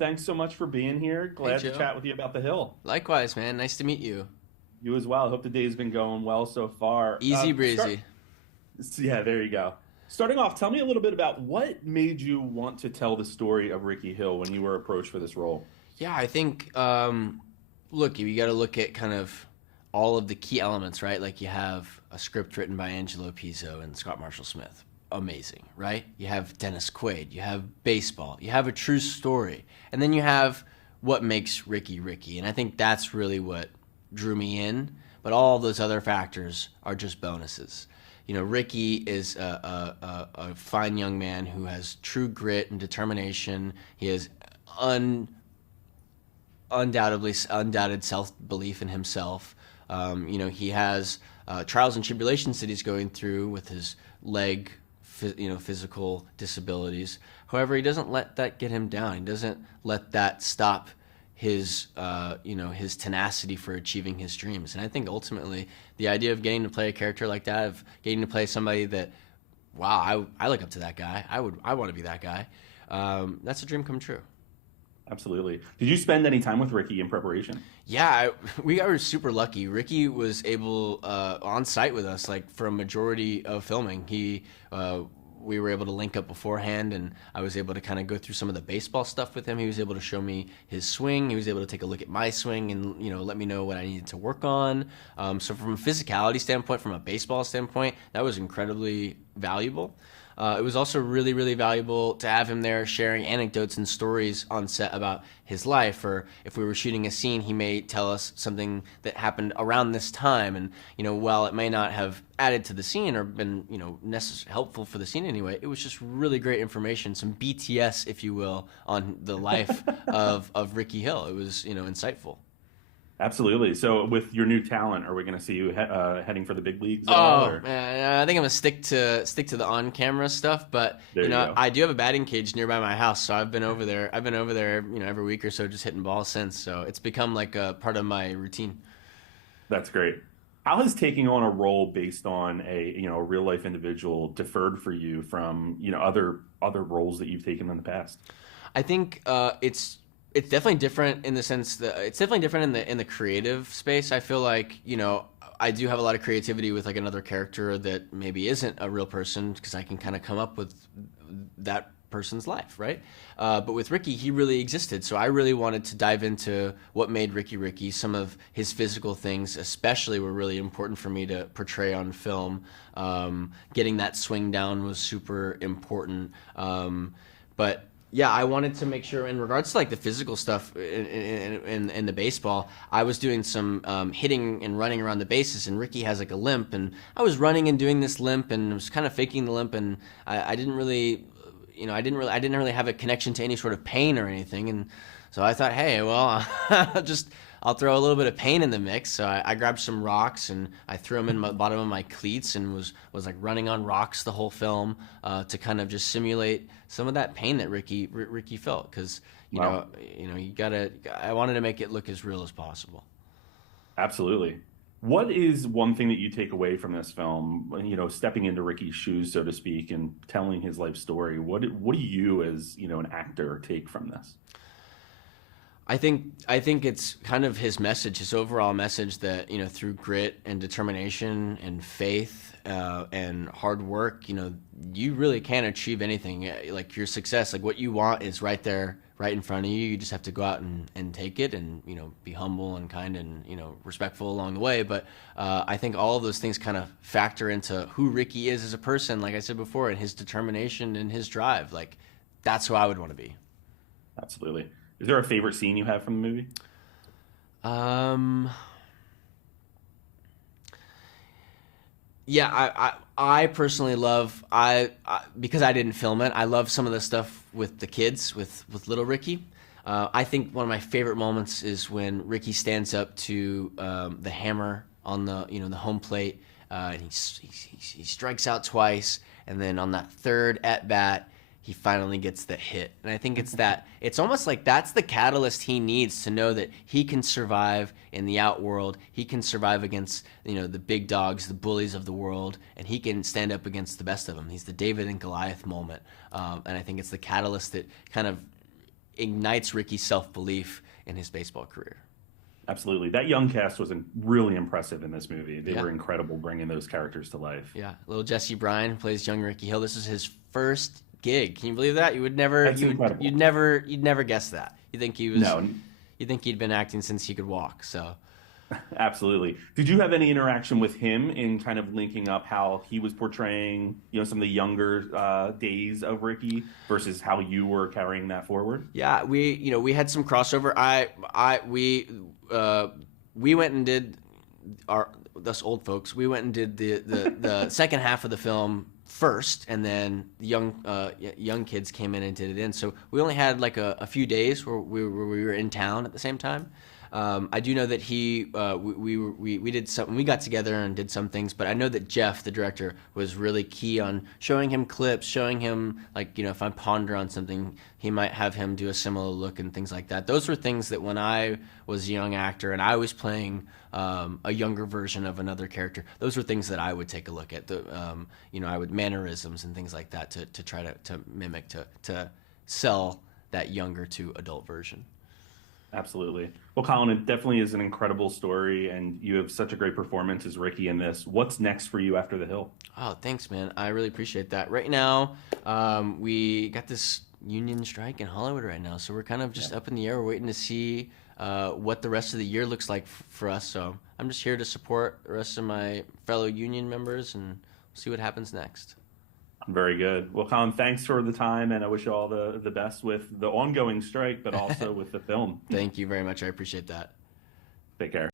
thanks so much for being here. Hey, Glad to Joe. chat with you about the Hill. Likewise, man. Nice to meet you. You as well. I hope the day's been going well so far. Easy breezy. Yeah, there you go. Starting off, tell me a little bit about what made you want to tell the story of Rickey Hill when you were approached for this role. Yeah, I think, look, you got to look at kind of all of the key elements, right? Like you have a script written by Angelo Pizzo and Scott Marshall Smith. Amazing, right? You have Dennis Quaid. You have baseball. You have a true story. And then you have what makes Rickey Rickey. And I think that's really what drew me in. But all those other factors are just bonuses. You know, Rickey is a fine young man who has true grit and determination. He has undoubted self-belief in himself. He has trials and tribulations that he's going through with his leg, physical disabilities. However, he doesn't let that get him down. He doesn't let that stop his tenacity for achieving his dreams. And I think ultimately the idea of getting to play a character like that, of getting to play somebody that, wow, I look up to that guy. I want to be that guy. That's a dream come true. Absolutely. Did you spend any time with Rickey in preparation? Yeah, we were super lucky. Rickey was able on site with us like for a majority of filming. We were able to link up beforehand, and I was able to kind of go through some of the baseball stuff with him. He was able to show me his swing. He was able to take a look at my swing and let me know what I needed to work on. So from a physicality standpoint, from a baseball standpoint, that was incredibly valuable. It was also really, really valuable to have him there sharing anecdotes and stories on set about his life. Or if we were shooting a scene, he may tell us something that happened around this time. And, while it may not have added to the scene or been, helpful for the scene anyway, it was just really great information, some BTS, if you will, on the life of Rickey Hill. It was, insightful. Absolutely. So with your new talent, are we going to see you heading for the big leagues at all? Oh man, I think I'm gonna stick to the on-camera stuff. But There you go. I do have a batting cage nearby my house, so I've been over there. Every week or so, just hitting balls since. So it's become like a part of my routine. That's great. How has taking on a role based on a real life individual differed for you from other roles that you've taken in the past? I think it's definitely different in the sense that it's definitely different in the creative space. I feel like I do have a lot of creativity with like another character that maybe isn't a real person because I can kind of come up with that person's life, right? But with Rickey, he really existed, so I really wanted to dive into what made Rickey Rickey. Some of his physical things, especially, were really important for me to portray on film. Getting that swing down was super important, but yeah, I wanted to make sure in regards to like the physical stuff in the baseball, I was doing some hitting and running around the bases, and Rickey has like a limp, and I was running and doing this limp and was kind of faking the limp, and I didn't really, I didn't really have a connection to any sort of pain or anything, and so I thought, hey, well, I'll throw a little bit of pain in the mix. So I grabbed some rocks and I threw them in the bottom of my cleats and was like running on rocks the whole film to kind of just simulate some of that pain that Rickey felt. Because Wow. I wanted to make it look as real as possible. Absolutely. What is one thing that you take away from this film, stepping into Ricky's shoes, so to speak, and telling his life story? What do you as, an actor take from this? I think it's kind of his message, his overall message that through grit and determination and faith and hard work, you really can achieve anything. Like your success, like what you want is right there, right in front of you. You just have to go out and take it, and be humble and kind and respectful along the way. But I think all of those things kind of factor into who Rickey is as a person. Like I said before, and his determination and his drive. Like that's who I would want to be. Absolutely. Is there a favorite scene you have from the movie? Yeah, I personally love because I didn't film it. I love some of the stuff with the kids, with little Rickey. I think one of my favorite moments is when Rickey stands up to the hammer on the home plate, and he strikes out twice, and then on that third at bat, he finally gets the hit. And I think it's almost like that's the catalyst he needs to know that he can survive in the outworld. He can survive against, the big dogs, the bullies of the world, and he can stand up against the best of them. He's the David and Goliath moment. And I think it's the catalyst that kind of ignites Rickey's self-belief in his baseball career. Absolutely. That young cast was really impressive in this movie. They Yeah. were incredible bringing those characters to life. Yeah, little Jesse Bryan plays young Rickey Hill. This is his first gig. Can you believe that? You would never, That's incredible. you'd never guess that. You think he was, No, you think he'd been acting since he could walk. So, absolutely. Did you have any interaction with him in kind of linking up how he was portraying, some of the younger days of Rickey versus how you were carrying that forward? yeah, we had some crossover. We went and did us old folks. We went and did the second half of the film first, and then young kids came in and did it in. So we only had like a few days where we were in town at the same time. I do know that we did some. We got together and did some things, but I know that Jeff, the director, was really key on showing him clips, showing him if I ponder on something, he might have him do a similar look and things like that. Those were things that when I was a young actor and I was playing a younger version of another character, those were things that I would take a look at. I would mannerisms and things like that to try to mimic to sell that younger to adult version. Absolutely. Well, Colin, it definitely is an incredible story, and you have such a great performance as Rickey in this. What's next for you after The Hill? Oh, thanks, man. I really appreciate that. Right now, we got this union strike in Hollywood right now, so we're kind of just up in the air. We're waiting to see what the rest of the year looks like for us. So I'm just here to support the rest of my fellow union members and see what happens next. Very good. Well, Colin, thanks for the time, and I wish you all the best with the ongoing strike, but also with the film. Thank you very much. I appreciate that. Take care.